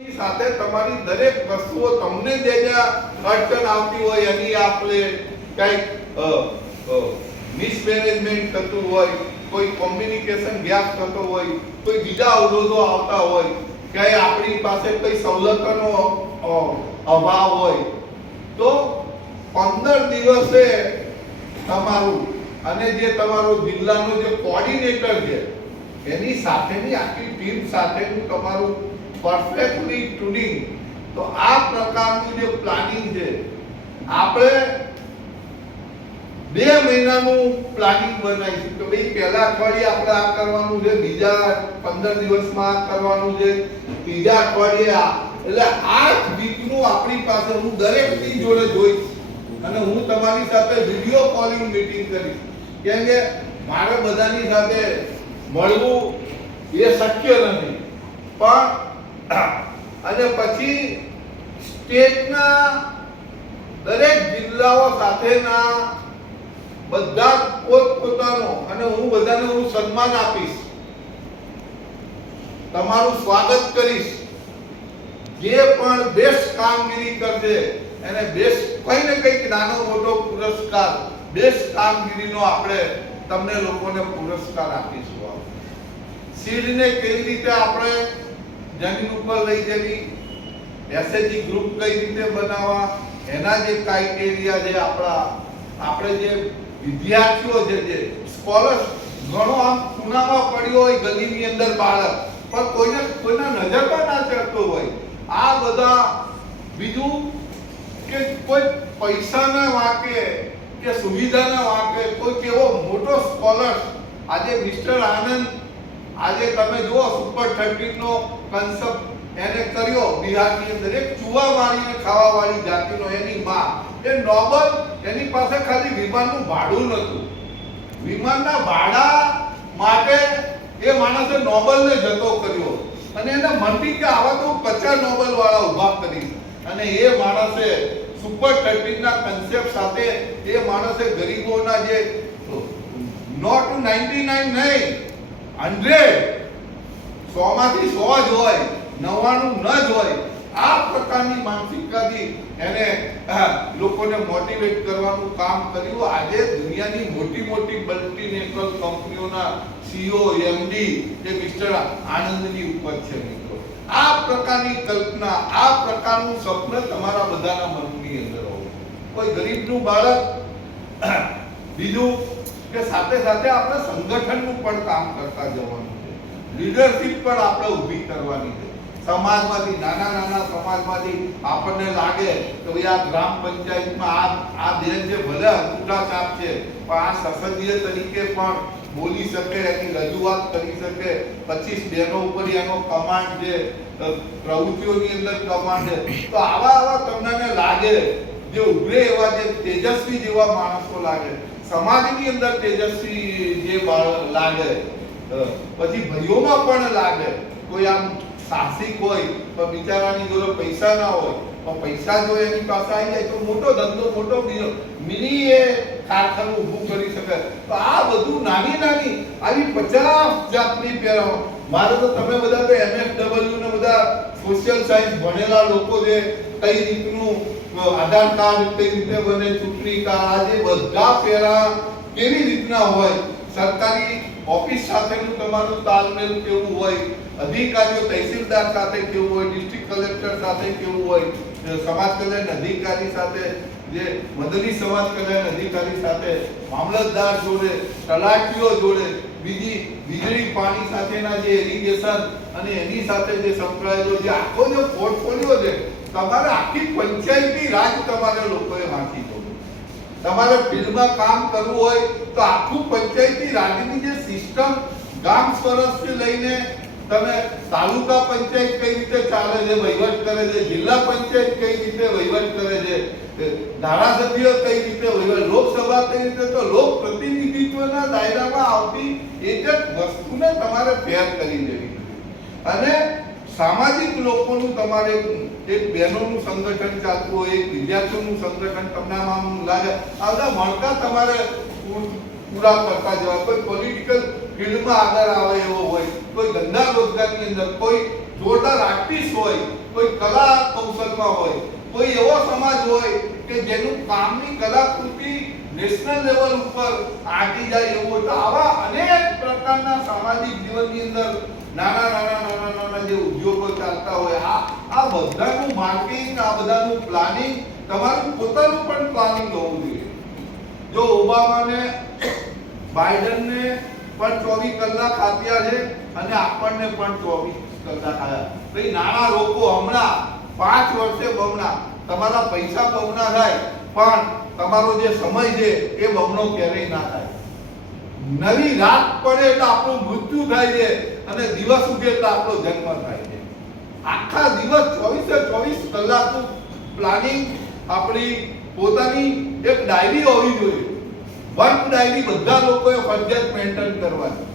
સાથે તમારી દરેક વસ્તુઓ તમને જે અડચણ આવતી હોય એની આપણે કંઈક મિસમેનેજમેન્ટ થતું હોય, કોઈ કોમ્યુનિકેશન ગેપ થતો હોય, કોઈ બીજા અવરોધો આવતા હોય, ક્યાંય આપણી પાસે કોઈ સવલતોનો અભાવ હોય તો 15 દિવસે તમારું અને જે તમારો જિલ્લાનો જે કોઓર્ડિનેટર છે એની સાથેની આખી ટીમ સાથેનું તમારું પરફેક્ટલી ટ્યુનિંગ. તો આ પ્રકારનું જે પ્લાનિંગ છે આપણે 2 મહિનાનું પ્લાનિંગ બનાવીશું કે ભાઈ પહેલા અઠવાડિયે આપણે આ કરવાનું છે, બીજા 15 દિવસમાં આ કરવાનું છે, ત્રીજા અઠવાડિયે આ. એટલે 8 વીકનું આપણી પાસે હું દરેકની જોડે જોઈશ અને હું તમારી સાથે વિડિયો કોલિંગ મીટિંગ કરીશ. કેમ કે મારે બધાની સાથે મળવું એ શક્ય નથી, પણ અને પછી સ્ટેટના દરેક જિલ્લાઓ સાથેના બધા પોતપોતાનો અને હું બધાને સન્માન આપીશ, તમારું સ્વાગત કરીશ. જે પણ બેસ્ટ કામગીરી કરશે એને બેસ્ટ કંઈ ને કંઈક નાનો મોટો પુરસ્કાર, બેસ્ટ કામગીરીનો આપણે તમને લોકોને પુરસ્કાર આપીશું. સીડને કેવી રીતે આપણે જમીન ઉપર લઈ જવી, એસએચજી ગ્રુપ કઈ રીતે બનાવવા, એના જે ક્રાઇટેરિયા છે આપણે જે વિદ્યાર્થીઓ છે, જે સ્કોલર ઘણો આમ ખૂણામાં પડ્યો હોય ગલીની અંદર બાળક, પણ કોઈના નજરમાં ના ચડતો હોય. આ બધા બીજું કે કોઈ પૈસાના વાંકે કે સુવિધાના વાંકે કોઈ કેવો મોટો સ્કોલર આજે મિસ્ટર આનંદ, આજે તમે જુઓ સુપર 13 નો કન્સેપ્ટ એને કર્યો બિહારની અંદર, એક ચૂવા મારીને ખાવા વાળી જાતિનો એની માં, એ નોબલ, એની પાસે ખાલી વિમાનનું ભાડું નતું, વિમાનના ભાડા માટે એ માણસે નોબલને જતો કર્યો અને એને મનથી કે આવા તો 50 નોબલ વાળા ઊભા કરી અને એ માણસે સુપર 13 ના કન્સેપ્ટ સાથે એ માણસે ગરીબોના જે નોટ 99 નહીં 100, 100 માંથી 100 જ હોય, 99 ન જ હોય. આ પ્રકારની માનસિકતાથી એને લોકોને મોટિવેટ કરવાનું કામ કર્યું. આજે દુનિયાની મોટી મોટી મલ્ટીનેશનલ કંપનીઓના સીઈઓ એમડી જે મિસ્ટર આનંદની ઉપર છે. મિત્રો, આ પ્રકારની કલ્પના, આ પ્રકારનું સ્વપ્ન તમારા બધાના મનની અંદર હોવું. કોઈ ગરીબનું બાળક, બીજું કે સાથે સાથે આપણે સંગઠનનું પણ કામ કરતા જવાનું છે, લીડરશિપ પણ આપણે ઊભી કરવાની છે. સમાજમાંથી, નાના સમાજમાંથી આપણને લાગે કે ભાઈ આ ગ્રામ પંચાયતમાં આ બેન છે, ભલે અંગૂઠા છાપ છે, પણ આ સંસદીય તરીકે પણ બોલી શકે, એની રજૂઆત કરી શકે. 25 બહેનો ઉપર એનો કમાન્ડ છે, પ્રવૃત્તિઓની અંદર કમાન્ડ છે. તો આવા તમને લાગે જે ઉભરે એવા જે તેજસ્વી જેવા માણસો લાગે, સમાજની અંદર તેજસ્વી જે લાગે, પછી ભાઈઓમાં પણ લાગે. કોઈ આમ સાહસિક હોય પણ બિચારાની જોડે પૈસા ના હોય, પણ પૈસા જો એની પાસે આવી જાય તો મોટો ધંધો, મોટો મિની એ કારખાનું ઊભું કરી શકે. તો આ બધું નાની આવી 50 જાતની પહેરાવો. મારે તો તમે બધા તો MSW ને બધા સોશિયલ સાયન્સ ભણેલા લોકો છે, કઈ રીતનું આધાર કાર્ડ કઈ રીતે બને, ચૂંટણી કાર્ડ, આજે બધા પહેરા કેવી રીતના હોય, સરકારી ઓફિસ સાથેનું તમારું તાલમેલ કેવું હોય, અધિકારીઓ તહેસીલદાર સાથે કેવું હોય, ડિસ્ટ્રિક્ટ કલેક્ટર સાથે કેવું હોય, સમાજ કલ્યાણ અધિકારી સાથે, જે મદની સમાજ કલ્યાણ અધિકારી સાથે, મામલતદાર જોડે, તલાટીઓ જોડે, બીજી વીજળી પાણી સાથેના જે ઇરિગેશન અને એની સાથે જે સંકળાયેલો જે આખો જે પોર્ટફોલિયો છે, તમારે આખી પંચાયતી રાજ તમારે લોકોએ વાંચી દો. તમારે ફિલ્ડમાં કામ કરવું હોય તો આખું પંચાયતી રાજની જે સિસ્ટમ, ગામ સ્વરાજથી લઈને તમે તાલુકા પંચાયત કઈ રીતે ચાલે છે, વહીવટ કરે છે, જિલ્લા પંચાયત કઈ રીતે વહીવટ કરે છે, ધારાસભ્ય કઈ રીતે વહીવટ, લોકસભા કઈ રીતે, તો લોક પ્રતિનિધિત્વના દાયરામાં આવતી એક જ વસ્તુને તમારે ફેર કરી દેવી. અને સામાજિક લોકોનું તમારે એક બહેનોનું સંગઠન ચાલતું હોય, એક વિદ્યાર્થીઓનું સંગઠન, તમને આમ લાગે આ બધા મળતા તમારે પૂરા કરતા જવા. કોઈ પોલિટિકલ ફિલ્ડમાં આગળ આવે એવો હોય, કોઈ ધંધા રોજગારની અંદર, કોઈ જોરદાર આર્ટિસ્ટ હોય, કોઈ કલા કૌશલમાં હોય, કોઈ એવો સમાજ હોય કે જેનું કામની કલાકૃતિ નેશનલ લેવલ ઉપર આગી જાય એવું હોય, તો આવા અનેક પ્રકારના સામાજિક જીવનની અંદર નાના જે ઉદ્યોગો ચાલતા હોય, આ બધાનું માર્કેટિંગ, આ બધાનું પ્લાનિંગ, તમારું પોતાનું પણ પ્લાનિંગ હોવું જોઈએ. જો ઓબામાને બાઇડનને પણ 24 કલાક આપ્યા છે અને આપણને પણ 24 કલાક આપ્યા, તો એ નાના લોકો હમણાં 5 વર્ષે બમણા, તમારા પૈસા બમણા થાય પણ તમારો જે સમય છે એ બમણો ક્યારેય ના થાય. નવી રાત પડે એટલે આપણું મૃત્યુ થાય છે અને દિવસ ઉગે એટલે આપણો જન્મ થાય છે. આખા દિવસ 24 કલાકનું પ્લાનિંગ આપણી પોતાની એક ડાયરી હોવી જોઈએ. વર્ક ડાયરી બધા લોકોએ ફરજિયાત મેન્ટેન કરવાની.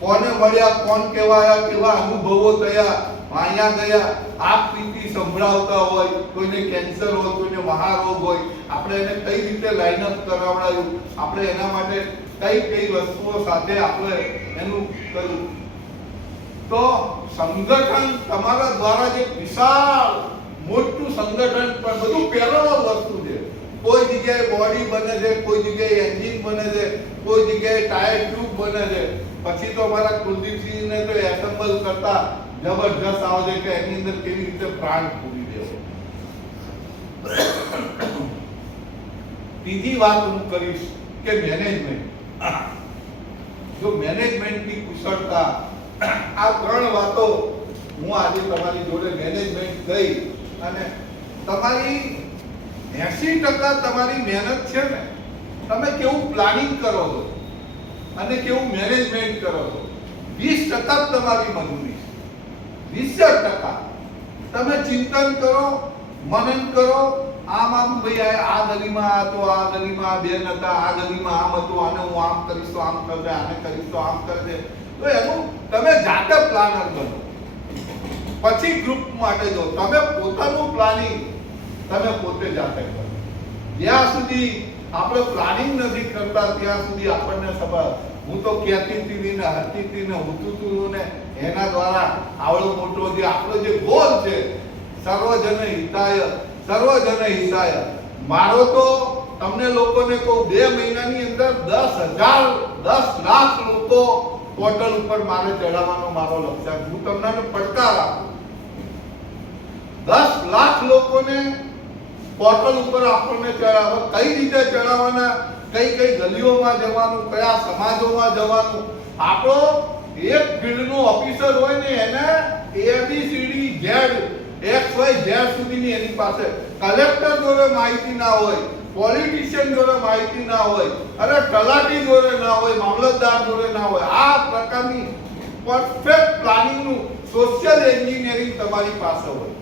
કોને મળ્યા, કોણ કહેવાયા, કેવા અનુભવો થયા, અહીંયા ગયા, આપ પીતી સંભળાવતા હોય, કોઈને કેન્સર હોય, કોઈને મહારોગ હોય, આપણે એને કઈ રીતે લાઇનઅપ કરાવડાયું, આપણે એના માટે કઈ વસ્તુઓ સાથે આપણે એનું કર્યું. તો સંગઠન તમારા દ્વારા જે વિશાળ મોટું સંગઠન પણ બધું પેરેલલ વસ્તુ છે. કોઈ જગ્યાએ બોડી બને છે, કોઈ જગ્યાએ એન્જિન બને છે, કોઈ જગ્યાએ ટાયર ટ્યુબ બને છે. પછી તો અમારા કુલદીપસિંહને તો એસેમ્બલ કરતા જબરજસ્ત આવે છે કે એની અંદર કેવી રીતે પ્રાણ પૂરી દેવો. બીજી વાત હું કરીશ કે મેનેજમેન્ટ. જો મેનેજમેન્ટની કુશળતા, આ 3 વાતો હું આજે તમારી જોડે મેનેજમેન્ટ ગઈ અને તમારી 80% તમારી મહેનત છે ને, તમે કેવું પ્લાનિંગ કરો છો અને કેવું મેનેજમેન્ટ કરો છો, 20% તમારી મજૂરી છે. 20% તમે ચિંતન કરો, મનન કરો, આમ ભાઈ આ ગલીમાં આ તો, આ ગલીમાં આ બેન હતા, આ ગલીમાં આમ હતું, આને હું આમ કરીશ તો આમ કરજે, આને કરીશ તો આમ કરજે. તો એનું તમે જાતે પ્લાનર બનો. પછી ગ્રુપ માટે જો તમે પોતાનું પ્લાનિંગ તમે પોતે જાતે કરો. જ્યાં સુધી આપણે પ્લાનિંગ નથી કરતા ત્યાં સુધી આપણને ખબર, હું તો કહેતી હતી ને, હતી હતી ને, હોતું હતું ને, એના દ્વારા આવડો મોટો જે આપણો જે ગોલ છે, સર્વજન હિતાય, સર્વજન હિતાય. મારો તો તમને લોકોને કહું, 2 મહિનાની અંદર 10 લાખ લોકો પોર્ટલ ઉપર મારે ચડાવવાનો મારો લક્ષ્યાંક. હું તમને પડકાર આપું, 10 લાખ લોકોને પોર્ટલ ઉપર આપણને ચડાવવા. કઈ રીતે ચડાવવાના, કઈ ગલીઓમાં જવાનું, કયા સમાજોમાં જવાનું. આપણો એક ફિલ્ડનો ઓફિસર હોય ને, એને ABCD Z XYZ સુધીની એની પાસે, કલેક્ટર જોડે માહિતી ના હોય, પોલિટિશિયન જોડે માહિતી ના હોય, અને તલાટી જોડે ના હોય, મામલતદાર જોડે ના હોય. આ પ્રકારની પરફેક્ટ પ્લાનિંગનું સોશિયલ એન્જિનિયરિંગ તમારી પાસે હોય.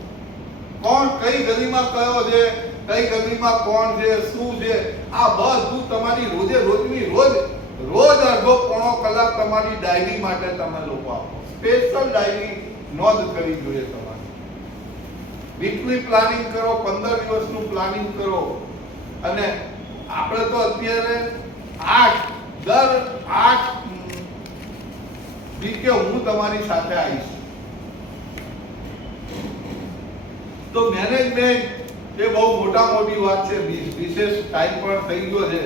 કોણ કઈ ગલીમાં કયો છે, કઈ ગલીમાં કોણ છે, શું છે, આ બધું તમારી રોજની રોજ અડધો પોણો કલાક તમારી ડાયરી માટે તમે લોકો આપો. સ્પેશિયલ ડાયરી નોંધ કરી જોઈએ તમારે. વીકલી પ્લાનિંગ કરો, 15 દિવસનું પ્લાનિંગ કરો. અને આપણે તો અત્યારે દર 8 વીકે હું તમારી સાથે આવીશ. તો મેનેજમેન્ટ એ બહુ મોટી વાત છે. વિશેષ ટાઈમ પણ થઈ ગયો છે,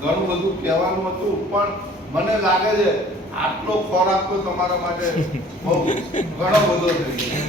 ઘણું બધું કહેવાનું હતું, પણ મને લાગે છે આટલો ખોરાક તો તમારા માટે બહુ ઘણો બધો થઈ ગયો.